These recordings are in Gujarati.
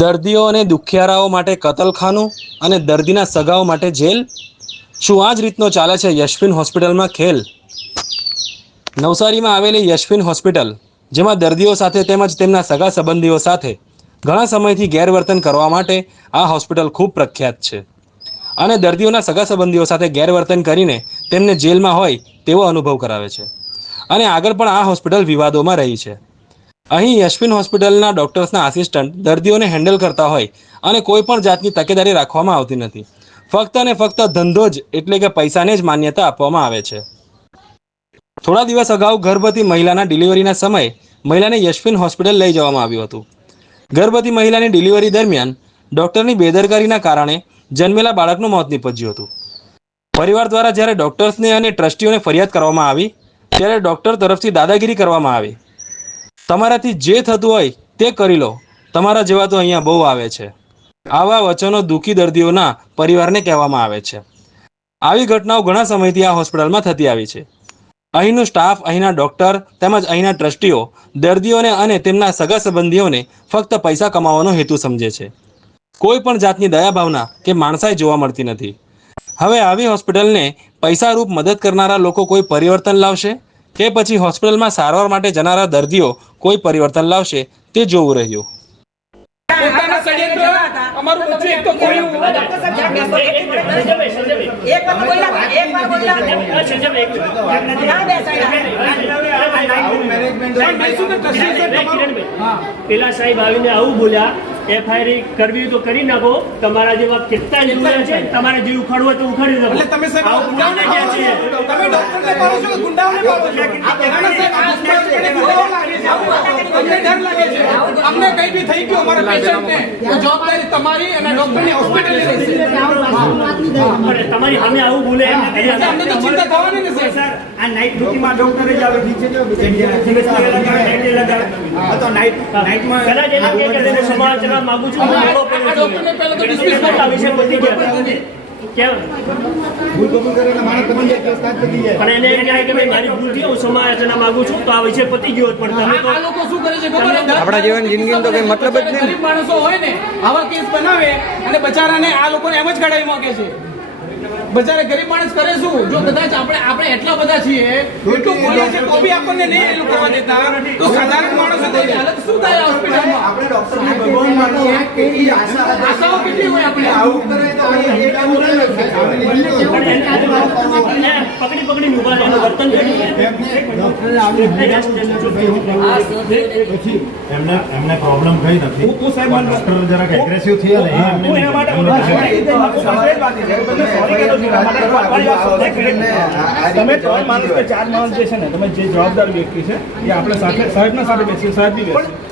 દર્દીઓ અને દુખિયારાઓ માટે કતલખાનું અને દર્દીના સગાઓ માટે જેલ. શું આ જ રીતનો ચાલે છે યશવિન હોસ્પિટલમાં ખેલ? નવસારીમાં આવેલી યશવિન હોસ્પિટલ, જેમાં દર્દીઓ સાથે તેમજ તેમના સગા સંબંધીઓ સાથે ઘણા સમયથી ગેરવર્તન કરવા માટે આ હોસ્પિટલ ખૂબ પ્રખ્યાત છે અને દર્દીઓના સગા સંબંધીઓ સાથે ગેરવર્તન કરીને તેમને જેલમાં હોય તેવો અનુભવ કરાવે છે અને આગળ પણ આ હોસ્પિટલ વિવાદોમાં રહી છે. અહીં યશવિન હોસ્પિટલના ડોક્ટર્સના આસિસ્ટન્ટ દર્દીઓને હેન્ડલ કરતા હોય અને કોઈ પણ જાતની તકેદારી રાખવામાં આવતી નથી. ફક્ત અને ફક્ત ધંધો જ એટલે કે પૈસાને જ માન્યતા આપવામાં આવે છે. થોડા દિવસ અગાઉ ગર્ભવતી મહિલાના ડિલિવરીના સમયે મહિલાને યશવિન હોસ્પિટલ લઈ જવામાં આવ્યું હતું. ગર્ભવતી મહિલાની ડિલિવરી દરમિયાન ડોક્ટરની બેદરકારીના કારણે જન્મેલા બાળકનું મોત નીપજ્યું હતું. પરિવાર દ્વારા જ્યારે ડોક્ટર્સને અને ટ્રસ્ટીઓને ફરિયાદ કરવામાં આવી ત્યારે ડોક્ટર તરફથી દાદાગીરી કરવામાં આવી. તમારાથી જે થતું હોય તે કરી લો, તમારા જેવા તો અહીંયા બહુ આવે છે. આવા વચનો દુઃખી દર્દીઓના પરિવારને કહેવામાં આવે છે. આવી ઘટનાઓ ઘણા સમયથી આ હોસ્પિટલમાં થતી આવી છે. અહીંનું સ્ટાફ, અહીંના ડોક્ટર તેમજ અહીંના ટ્રસ્ટીઓ દર્દીઓને અને તેમના સગા સંબંધીઓને ફક્ત પૈસા કમાવાનો હેતુ સમજે છે. કોઈ પણ જાતની દયા ભાવના કે માણસાઈ જોવા મળતી નથી. હવે આવી હોસ્પિટલને પૈસારૂપ મદદ કરનારા લોકો કોઈ પરિવર્તન લાવશે કે પછી હોસ્પિટલમાં સારવાર માટે જનારા દર્દીઓ કોઈ પરિવર્તન લાવશે તે જોવું રહ્યું. પેલા સાહેબ આવીને આવું બોલ્યા, એફઆઈઆર કરવી તો કરી નાખો, તમારા જેવા કેટલા ગુંડા છે, તમારે જે ઉખાડવું હોય તો ઉખાડી નાખો. એટલે તમે સાહેબ ગુંડાઓને કહે છે, તમે ડોક્ટરને મારો છો કે ગુંડાઓને મારો છો? અમને ડર લાગે છે, અમને કઈ બી થઈ ગયું અમારા પેશન્ટને તો જવાબદારી તમારી અને ડોક્ટરની હોસ્પિટલની રહેશે. તમારી સામે આવું બોલે અમને તો ચિંતા થવાની ને સર. આ નાઇટ ડ્યુટીમાં ડોક્ટરે જ આવે, નીચે જો તો નાઇટમાં કદાચ એને કે તેને સમાચાર માંગુ છું, ડોક્ટરને પહેલા તો ડિસ્મિસ કરતા વિશે બધી ગયા કેમ ભૂલ કબૂલ કરીને માણસ પતી જાય, કેસ કાટ પતી જાય. પણ એને કહે કે ભાઈ મારી ભૂલ થઈ, હું સમાચાર માંગુ છું, તો આ વિશે પતી ગયો. પણ તમે તો આ લોકો શું કરે છે ખબર? આપણા જીવન જિંદગીનો તો કઈ મતલબ જ નહીં. ગરીબ માણસો હોય ને આવા કેસ બનાવે અને બચારાને આ લોકોને એમ જ કઢાઈ માંગે છે. બચારે ગરીબ માણસ કરે શું? જો કદાચ આપણે એટલા બધા છીએ, એટલું બોલીએ છે તો બી આપણને નહીં એટલું કરવા દેતા, તો સાધારણ માણસો તો હાલત શું થાય હોસ્પિટલમાં? આપણે ડોક્ટરને ભગવાન માનીએ કે એ આશાઓ કેટલી હોય આપણે આવું કરે તો પકડી ઉભા રહેવાનું વર્તન એમને પ્રોબ્લેમ કઈ નથી. ડોક્ટર જરાક એગ્રેસિવ થયા ને તમે 3 માણસ કે 4 માણસ જે છે ને, તમે જે જવાબદાર વ્યક્તિ છે એ આપણે સાથે સાહેબના સાથે બેસીએ, સાહેબ બી બેસીએ.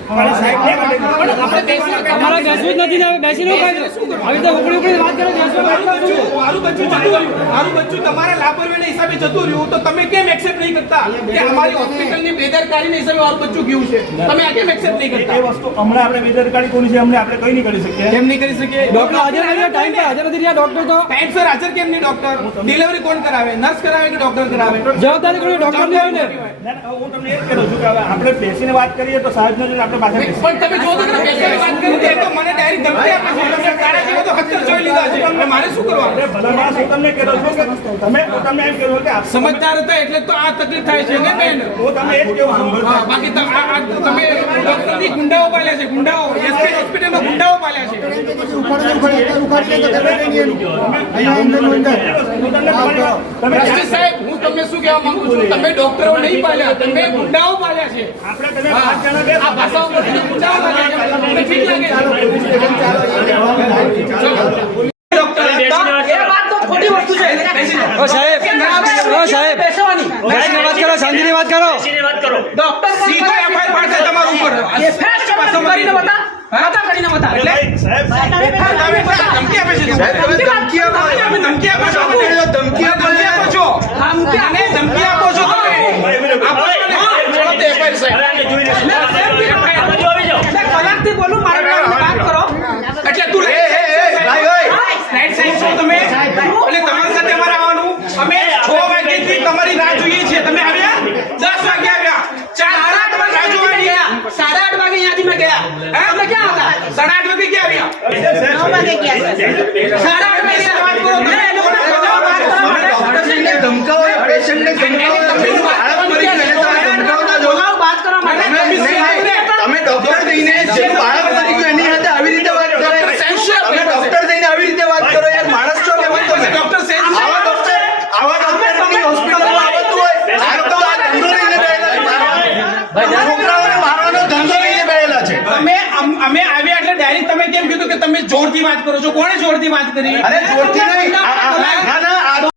તમારા લાપરવાહીના હિસાબે જતું રહ્યું તો તમે કેમ એક્સેપ્ટ નહીં કરતા કે અમારી હોસ્પિટલની બેદરકારીના હિસાબે મારું બચ્ચું ગયું છે? તમે આ કેમ એક્સેપ્ટ નહીં કરતા? એ વસ્તુ હમણાં આપણે બેદરકારી કોની છે, આપણે કઈ નહીં કરી શકીએ. કેમ નહીં કરી શકીએ? ડોક્ટર હાજર નથી, ટાઈમ પર હાજર નથી રહ્યા. ડોક્ટર તો ટાઈમસર હાજર કેમ નહીં? ડોક્ટર ડિલિવરી કોણ કરાવે? નર્સ કરાવે કે ડોક્ટર કરાવે? જવાબદારી કોની? ડોક્ટર ની હોય ને. હું તમને એ જ કહું છું કે હવે આપણે બેસીને વાત કરીએ તો સાહેબને જોઈને આપણે પાસે બેસીએ. પણ તમે જો તો બેસીને વાત કરી તો મને ડાયરેક્ટ ધમકી આપે છે. તમે તારા જેવા તો હત્તર જોઈ લીધા છે, મારે શું કરવાનું? ભલા માણસ હું તમને કહું છું કે તમે તમને એમ કહ્યું કે સમજદાર હતા એટલે તો આ તકલીફ થાય છે ને બેન. હું તમને એ જ કહું છું. બાકી તમે ડોક્ટરની ગુંડાઓ પાલ્યા છે, ગુંડાઓ યશવિન હોસ્પિટલમાં ગુંડાઓ પાલ્યા છે. સાહેબ હું તમને શું કહેવા માંગુ છું, તમે ડોક્ટરો નહીં પાલ્યા, તમે ગુંડાઓ પાલ્યા છે. આ ભાષાઓ બધી ગુંડાઓ પાલ્યા છે. તમને ઠીક લાગે છે? શાંતિની વાત કરો. ડોક્ટર સીધો એફઆઈઆર પાડશે તમારા ઉપર. કરીને બતા, બતા કરીને બતા. એટલે સાહેબ ધમકી આપે છે. ધમકી આપો છો. ધમકી આપો છો. ધમકી આપો છો તમે. કલાકથી બોલું મારા વાત કરો. 8:30 વાગે ક્યાં આવ્યા? 9 વાગે ગયા છે. 8:30 વાગે વાત કરો તમે. એ લોકોને બધા વાત કરવા માટે ડોક્ટરને ધમકાવો, પેશન્ટને ધમકાવો, તમે બાળક મરી ગયું એને તમે ધમકાવતા જો. વાત કરવા માટે તમે ડોક્ટર થઈને જે બાળક મરી ગયું એની સાથે આવી રીતે વાત કરો. તમે ડોક્ટર થઈને આવી રીતે વાત કરો યાર, માણસ છો લેવા તમે. ડોક્ટર સેન આવા ડોક્ટરની હોસ્પિટલમાં આવતું હોય આ લોકો આ ધંધો લઈને બેઠેલા છે. છોકરાઓને મારવાનો ધંધો લઈને બેઠેલા છે. અમે આવ્યા એટલે ડાયરેક્ટ તમે કેમ કીધું કે તમે જોરથી વાત કરો છો? કોણે જોરથી વાત કરી? અરે જોરથી નહીં. ના ના